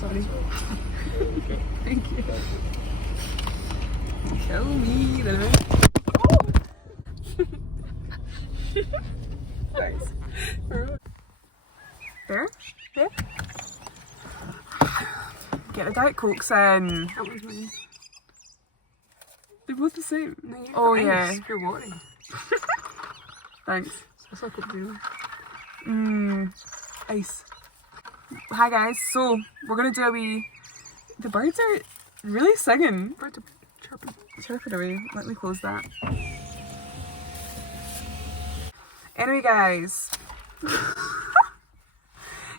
sorry. Thank you. Tell me that. Thanks. There? Yeah. Get the Diet Cokes in. That was mine. They're both the same. No, you're Oh, fine. yeah. It's pure water. Thanks. That's what I could do. Ice. Hi guys, so we're gonna do a wee... The birds are really singing. Birds are chirping. Chirp it away. Let me close that. Anyway guys.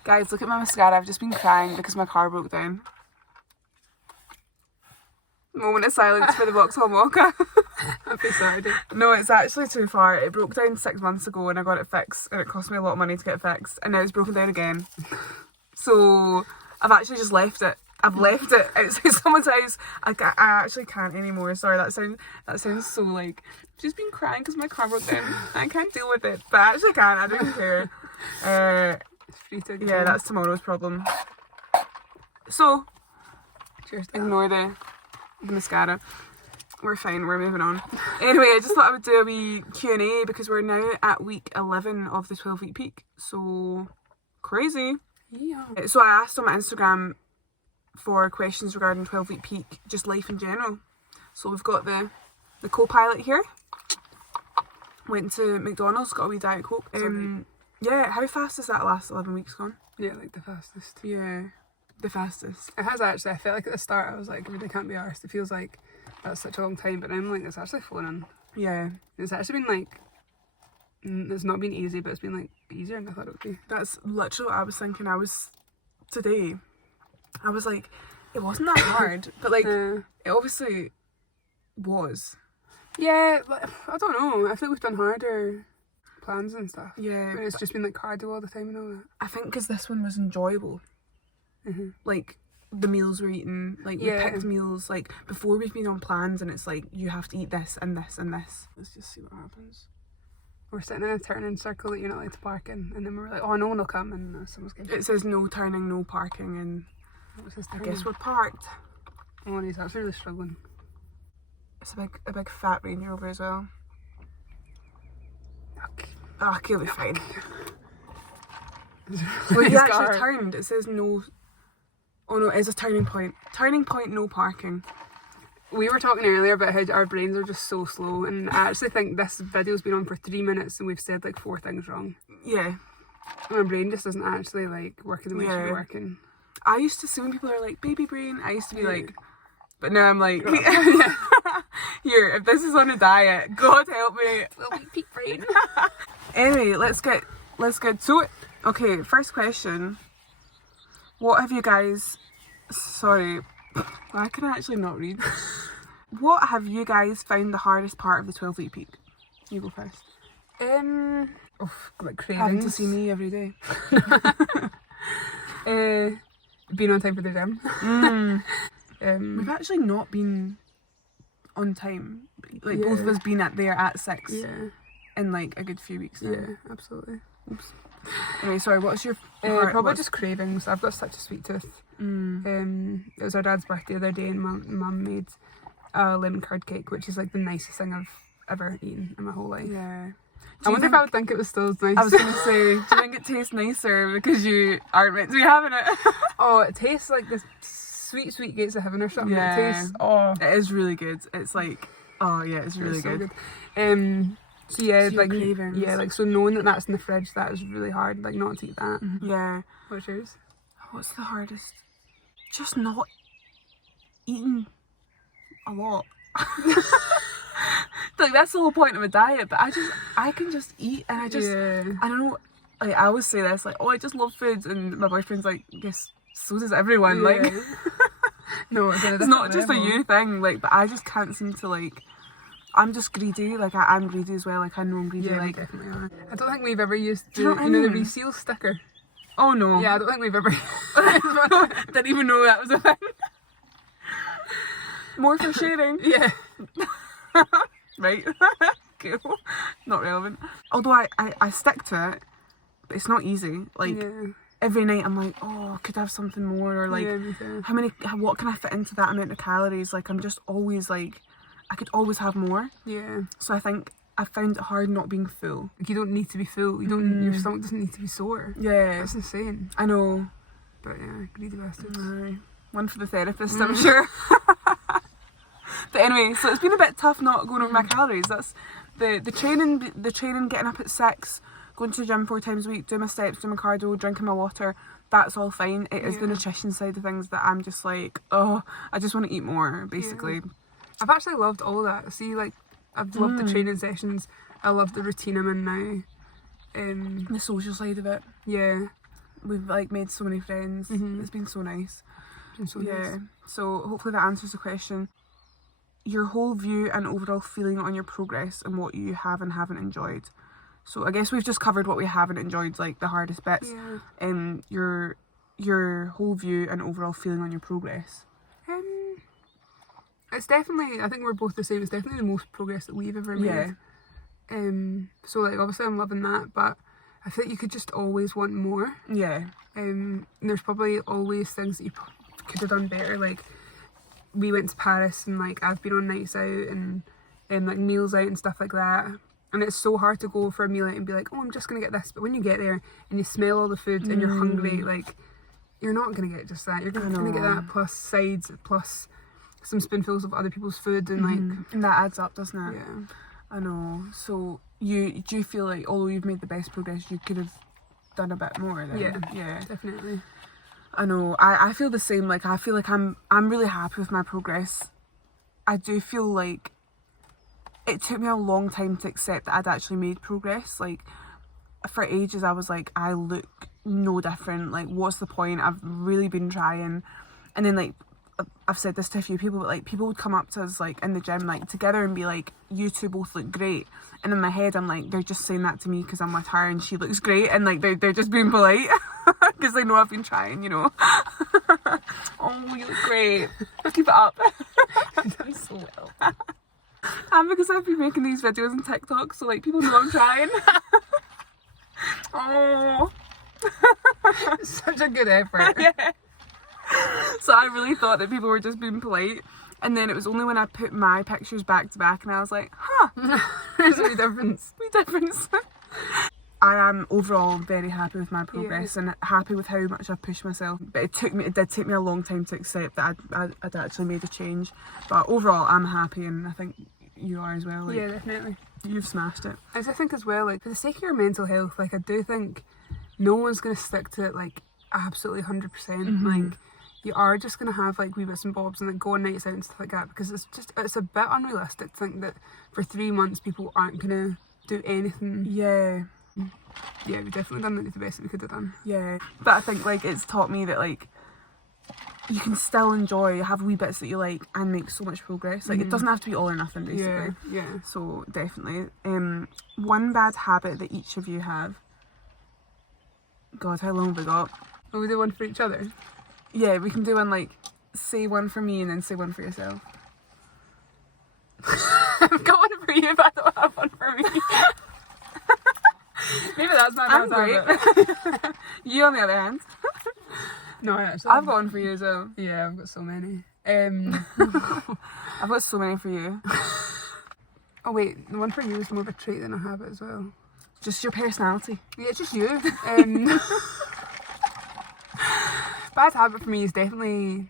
Guys, look at my mascara. I've just been crying because my car broke down. Moment of silence for the Vauxhall Mocha. I'm so sorry. No, it's actually too far. It broke down 6 months ago and I got it fixed and it cost me a lot of money to get it fixed and now it's broken down again. So I've actually just left it. I've left it outside someone's house. I actually can't anymore. Sorry, that sounds so like... I've just been crying because my car broke down. I can't deal with it. But I actually can't. I don't even care. It's free to Yeah, that's tomorrow's problem. So, cheers. ignore the mascara. We're fine, we're moving on. Anyway, I just thought I would do a wee Q&A because we're now at week 11 of the 12-week peak. So, crazy. Yeah. So I asked on my Instagram for questions regarding 12-week peak, just life in general. So we've got the co-pilot here. Went to McDonald's, got a wee Diet Coke. Yeah, how fast has that last 11 weeks gone? Yeah, like the fastest. Yeah, the fastest. It has actually. I felt like at the start I was like, I really can't be arsed. It feels like that's such a long time, but I'm like, it's actually flown in. Yeah. It's actually been like, it's not been easy, but it's been like easier than I thought it would be. That's literally what I was thinking. Today, I was like, it wasn't that hard, but like, it obviously was. Yeah, like, I don't know. I feel like we've done harder plans and stuff. Yeah. But it's just been like cardio all the time and all that. I think because this one was enjoyable. Like, the meals we're eating, like, we picked meals, like, before we've been on plans and it's like, you have to eat this and this and this. Let's just see what happens. We're sitting in a turning circle that you're not allowed to park in, and then we were like, oh, no one will come, and someone's getting... It says no turning, no parking, and I guess we're parked. Oh, and he's actually really struggling. It's a big fat Range Rover as well. Okay. Ah, he'll be fine. Well, He actually turned. It says no... Oh no, it is a turning point. Turning point, no parking. We were talking earlier about how our brains are just so slow, and I actually think this video's been on for 3 minutes and we've said like 4 things wrong. Yeah. My brain just doesn't actually like working the way it should be working. I used to see when people are like, baby brain, I used to be like... But now I'm like... Here, if this is on a diet, God help me. Little peak brain. Anyway, let's get to it. Okay, first question. What have you guys... Sorry, I can actually not read. What have you guys found the hardest part of the 12-week peak? You go first. Like cravings. Having to see me every day. Being on time for the gym. We've actually not been on time. Like, both of us been there at 6 in like a good few weeks now. Yeah, absolutely. Oops. Anyway, sorry, what's your... Probably just cravings. I've got such a sweet tooth. It was our dad's birthday the other day and mum made a lemon curd cake, which is like the nicest thing I've ever eaten in my whole life. Yeah. I wonder if I would think it was still as nice. I was going to say, do you think it tastes nicer because you aren't meant to be having it? Oh, it tastes like the sweet gates of heaven or something. Yeah. It tastes, it is really good. It's like, oh yeah, it's really so good. So yeah, So like cravings. yeah, like so knowing that that's in the fridge, that is really hard. Like not to eat that. Yeah. What's yours? What's the hardest? Just not eating a lot. Like, that's the whole point of a diet, but I can just eat, and I don't know, like, I always say this, like, oh, I just love food, and my boyfriend's like, yes, so does everyone, like, no, it's not just a you thing, like, but I just can't seem to, like, I'm just greedy, like, I'm greedy as well, like, I know I'm greedy, yeah, like, we definitely are. I don't think we've ever used the, you know the mean? reseal sticker. Oh no. Yeah, I don't think we've ever didn't even know that was a thing. More for sharing. Yeah. Right. Cool. Not relevant. Although I stick to it, but it's not easy. Like, every night I'm like, oh, I could have something more, or like, Yeah, me too. what can I fit into that amount of calories? Like, I'm just always like, I could always have more. Yeah. So I think I found it hard not being full. Like, you don't need to be full. You don't. Your stomach doesn't need to be sore. Yeah. That's insane. I know. But yeah, greedy bastards. Aye. One for the therapist, I'm sure. But anyway, so it's been a bit tough not going over my calories. That's the training, getting up at 6, going to the gym 4 times a week, doing my steps, doing my cardio, drinking my water. That's all fine. It is the nutrition side of things that I'm just like, oh, I just want to eat more, basically. Yeah. I've actually loved all that. See, like, I've loved the training sessions. I love the routine I'm in now. The social side of it. Yeah. We've like made so many friends. It's been so nice. So nice. So hopefully that answers the question. Your whole view and overall feeling on your progress and what you have and haven't enjoyed. So I guess we've just covered what we haven't enjoyed, like the hardest bits. Yeah. Your whole view and overall feeling on your progress. It's definitely, I think we're both the same, it's definitely the most progress that we've ever made. So like obviously I'm loving that, but I feel like you could just always want more. Yeah. There's probably always things that you could have done better. Like we went to Paris and like I've been on nights out and like meals out and stuff like that. And it's so hard to go for a meal out and be like, oh, I'm just going to get this. But when you get there and you smell all the food and you're hungry, like you're not going to get just that. You're going to get that plus sides, plus some spoonfuls of other people's food and like... And that adds up, doesn't it? Yeah. I know. So do you feel like although you've made the best progress, you could have done a bit more then? Yeah, definitely. I know. I feel the same. Like I feel like I'm really happy with my progress. I do feel like it took me a long time to accept that I'd actually made progress. Like for ages I was like, I look no different. Like what's the point? I've really been trying. And then like I've said this to a few people, but like people would come up to us like in the gym like together and be like, you two both look great. And in my head I'm like, they're just saying that to me because I'm with her and she looks great, and like they're just being polite because they know I've been trying, you know. Oh, you look great. Keep it up. You've done so well. And because I've been making these videos on TikTok, so like people know I'm trying. Oh. Such a good effort. Yeah. So I really thought that people were just being polite, and then it was only when I put my pictures back to back and I was like, huh, there's a wee difference. I am overall very happy with my progress and happy with how much I've pushed myself, but it did take me a long time to accept that I'd actually made a change. But overall I'm happy, and I think you are as well. Like, Yeah, definitely. you've smashed it. As I think as well, like for the sake of your mental health, like I do think no one's going to stick to it like absolutely 100%. Like you are just going to have like wee bits and bobs and like go on nights out and stuff like that, because it's a bit unrealistic to think that for 3 months people aren't going to do anything. Yeah, we've definitely done like the best that we could have done. yeah. But I think like it's taught me that like you can still enjoy, have wee bits that you like and make so much progress. Like it doesn't have to be all or nothing, basically. Yeah. So definitely. One bad habit that each of you have. God, how long have we got? Will we do one for each other? Yeah, we can do one like, say one for me and then say one for yourself. I've got one for you, but I don't have one for me. Maybe that's my bad habit. You on the other hand. No, actually. I've got one for you as well. Yeah, I've got so many. I've got so many for you. Oh wait, the one for you is more of a trait than a habit as well. Just your personality. Yeah, it's just you. Bad habit for me is definitely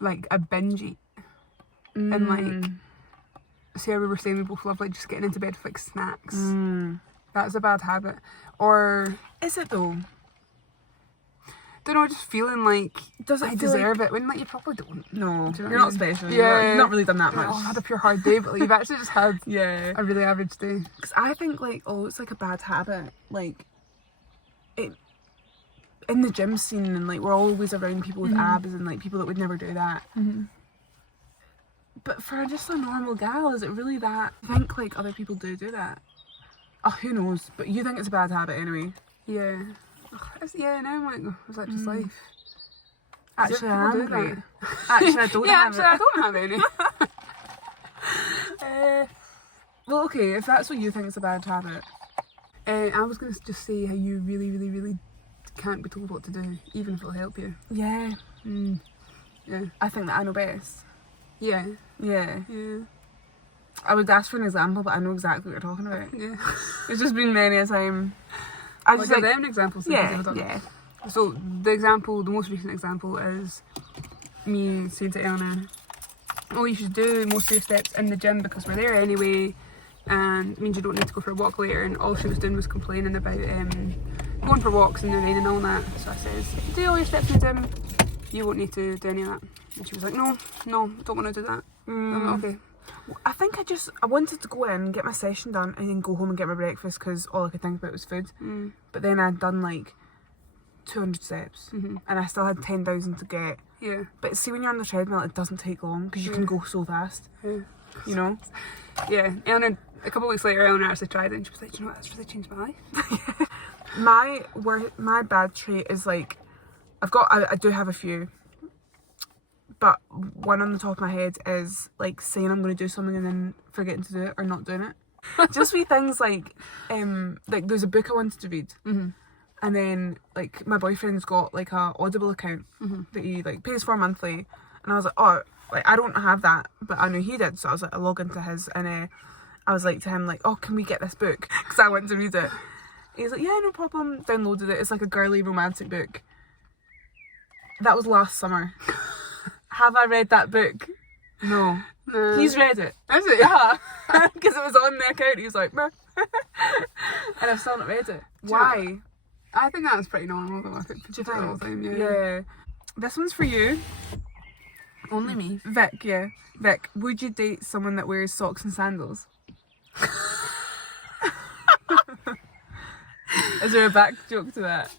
like a binge eat. And like, see how we were saying we both love like just getting into bed with like snacks. That's a bad habit. Or is it though? Don't know, just feeling like does it I feel deserve like... it when like you probably don't. No, Do you know you're what I not mean? special. Yeah, You've not really done that much. I've had a pure hard day, but like, you've actually just had Yeah. a really average day. Because I think like, oh, it's like a bad habit. Like, it in the gym scene, and like we're always around people with abs and like people that would never do that. But for just a normal gal, is it really that? I think like other people do that. Oh, who knows? But you think it's a bad habit anyway. Yeah. Yeah, now I'm like, oh, is that just life? Actually, People I do am great. that. Actually, I don't Yeah, have actually, I don't have any. Well, okay, if that's what you think is a bad habit. I was going to just say how you really, really, really can't be told what to do, even if it'll help you. Yeah. Yeah. I think that I know best. Yeah. Yeah. Yeah. I would ask for an example, but I know exactly what you're talking about. Yeah. It's just been many a time. I Well, just give like, them examples. yeah. So the most recent example is me saying to Eleanor, "Oh, you should do most of your steps in the gym because we're there anyway, and it means you don't need to go for a walk later." And all she was doing was complaining about going for walks in the rain and all that. So I says, "If you do all your steps in the gym, you won't need to do any of that." And she was like, "No, don't want to do that." I'm like, okay. I think I wanted to go in, get my session done, and then go home and get my breakfast because all I could think about was food. But then I'd done like 200 steps and I still had 10,000 to get. Yeah. But see, when you're on the treadmill, it doesn't take long because you can go so fast. Yeah. You know? Yeah. Eleanor, a couple of weeks later, Eleanor actually tried it and she was like, "You know what, that's really changed my life." My bad trait is like, I do have a few. But one on the top of my head is like saying I'm going to do something and then forgetting to do it or not doing it. Just wee things like there's a book I wanted to read, and then like my boyfriend's got like a Audible account that he like pays for monthly, and I was like, oh, like I don't have that, but I knew he did, so I was like, I log into his, and I was like to him like, oh, can we get this book? Because I want to read it. He's like, yeah, no problem. Downloaded it. It's like a girly romantic book. That was last summer. Have I read that book? No. He's read it. Is it? Yeah. Because it was on the account. He was like, meh. And I've still not read it. Why? I think that's pretty normal though. I think Do you people do it all think? the time, yeah. Yeah. This one's for you. Only me. Vic, yeah. Vic, would you date someone that wears socks and sandals? Is there a back joke to that?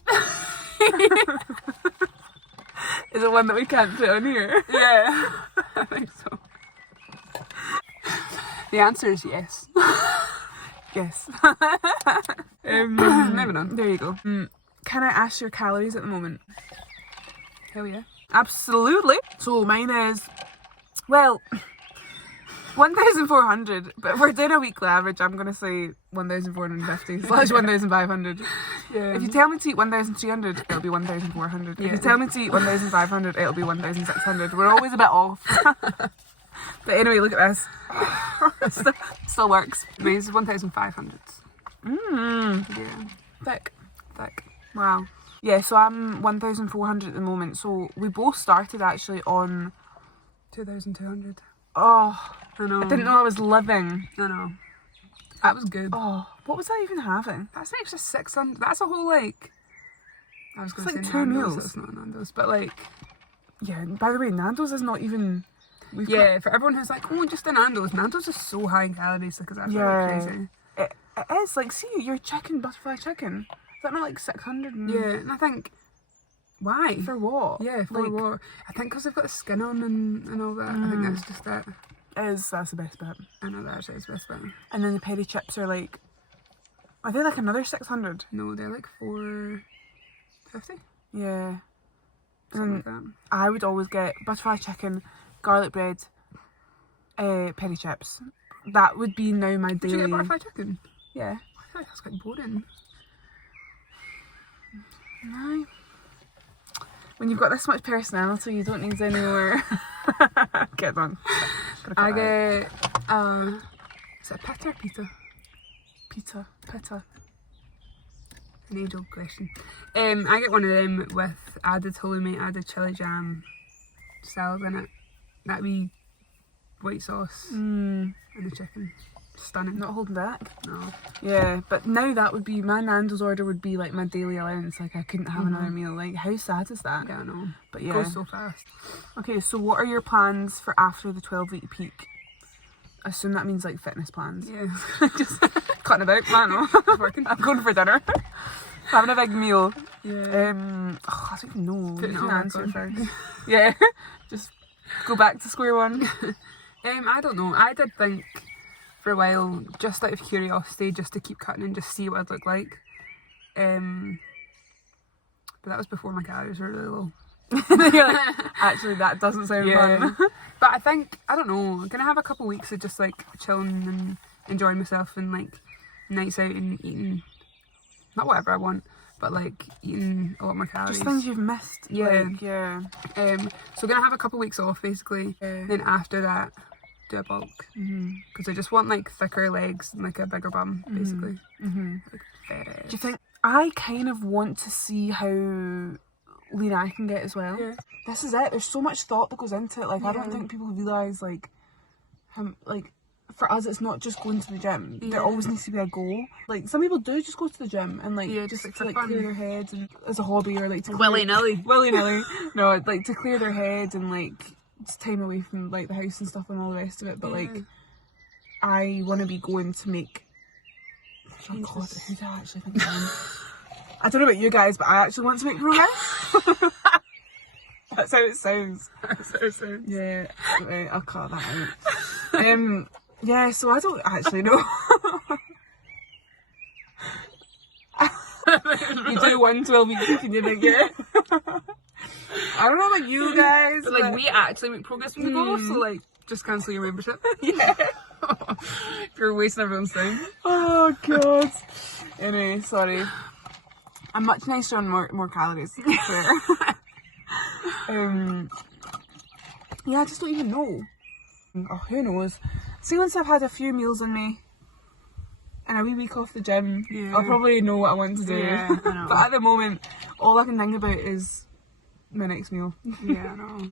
Is it one that we can't put on here? Yeah. I think so. The answer is yes. Yes. Moving on. There you go. Can I ask your calories at the moment? Hell yeah. Absolutely. So mine is, well, 1,400, but if we're doing a weekly average, I'm going to say 1,450 / 1,500. Yeah. If you tell me to eat 1,300, it'll be 1,400. Yeah. If you tell me to eat 1,500, it'll be 1,600. We're always a bit off. But anyway, look at this. Still works. Mine's 1,500. Yeah. Thick. Thick. Wow. Yeah, so I'm 1,400 at the moment. So we both started actually on... 2,200. Oh, I know. I didn't know I was living. I know. That was good. Oh, what was I even having? That's an extra 600. That's a whole like. I was going to It's say like 2 Nando's. meals. That's not Nando's, but like. Yeah, and by the way, Nando's is not even... Yeah, for everyone who's like, oh, just a Nando's. Nando's is so high in calories because that's crazy. It is. Like, see, your chicken, butterfly chicken. Is that not like 600? Yeah, and I think. Why? For what? Yeah, for like, what? I think because they've got the skin on and all that. I think that's just that. That's the best bit. I know that actually is the best bit. And then the peri chips are like... Are they like another 600? No, they're like 450. Yeah. Something like that. I would always get butterfly chicken, garlic bread, peri chips. That would be now my daily... Did you get butterfly chicken? Yeah. I feel like that's quite boring. No. When you've got this much personality, you don't need any more. Get done. I get is it pita or pita? Pita. An age-old question. I get one of them with added halloumi, added chili jam, salad in it. That wee white sauce and the chicken. Stunning. Not holding back. No. Yeah, but now that would be my Nando's order would be like my daily allowance. Like I couldn't have another meal. Like how sad is that? Yeah, I know. But It yeah. goes so fast. Okay, so what are your plans for after the 12-week peak? I assume that means like fitness plans. Yeah. Just cutting about. I don't know. It's working. I'm going for dinner. Having a big meal. Yeah. I don't even know. Putting You it can all answer back on. first. Yeah. Just go back to square one. I don't know. I did think for a while, just out of curiosity, just to keep cutting and just see what I'd look like. But that was before my calories were really low. You're like, actually, that doesn't sound fun. But I think, I don't know, I'm gonna have a couple of weeks of just like chilling and enjoying myself and like nights out and eating, not whatever I want, but like eating a lot more calories. Just things you've missed. Yeah. Like, yeah. So we're gonna have a couple weeks off basically. Yeah. Then after that, do a bulk because I just want like thicker legs and like a bigger bum basically. Like, Do you think I kind of want to see how lean I can get as well? Yeah. This is it. There's so much thought that goes into it. Like I Yeah. don't think people realise like how like for us it's not just going to the gym. Yeah. There always needs to be a goal. Like some people do just go to the gym and like Yeah, just just, to like, like for clear fun. their heads and as a hobby or like to willy-nilly. willy-nilly. No, like to clear their head and like just time away from like the house and stuff and all the rest of it. But Yeah. like I want to be going to make. Oh God, Jesus. who do I actually think I am? I don't know about you guys, but I actually want to make progress. That's how it sounds. Yeah, right, I'll cut that out. Yeah, so I don't actually know. You do 1 12-week week and you think, yeah. I don't know about you guys, But like we actually make progress with the goal, so like just cancel your membership. yeah. If you're wasting everyone's time. Oh God. Anyway, sorry. I'm much nicer on more calories. Swear. Yeah, I just don't even know. Oh, who knows? See, once I've had a few meals in me and a wee week off the gym, Yeah. I'll probably know what I want to do. Yeah, I know. But at the moment, all I can think about is my next meal. Yeah, I know.